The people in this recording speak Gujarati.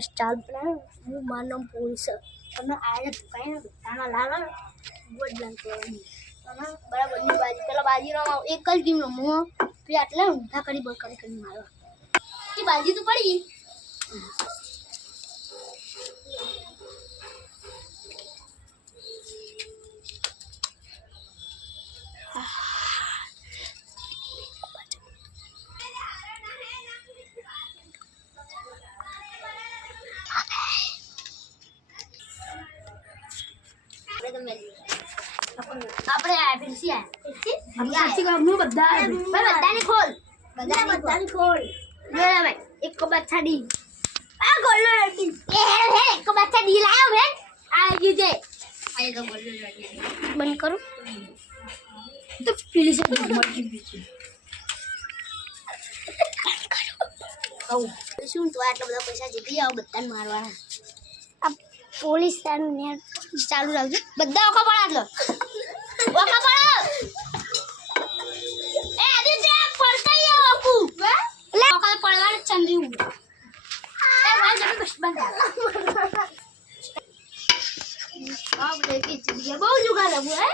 સ્ટાર બનાવ્યો હું મારું નામ પોલીસ તમને આયા દુકાને બધાના લાલા ગોડ બ્લાન્ક કરવાની અને બરાબરની બાજી પેલા બાજી રમાવ એક જ ટીમ રમવો પછી આટલા ઊંધા કરી મારવા એ બાજી તો પડી આપણે આ ફિરસી આપણે બધાને ખોલ બધાને ખોલ લે ભાઈ એક બચ્ચા ડી આ ગોલ્લો લડકી એ હે એક બચ્ચા ડી લાયો બેન આ જીતે આ તો ગોલ્લો લડકી બંધ કરો તો પ્લીઝ મરજી બીજી આવ શું તો આટલા બધા પૈસા જીતી આવ બધાને મારવાના આ પોલીસ ને ચાલુ રાખજો બધા ઓકા પડ આટલો ઓકા પડ એ આદિત્ય પડતાઈ ઓકુ લે ઓકા પડવાને ચંદી એ ભાઈ જમે કશ બંધ આ બ્રેક ઈ બહુ જુગા લાગુ હે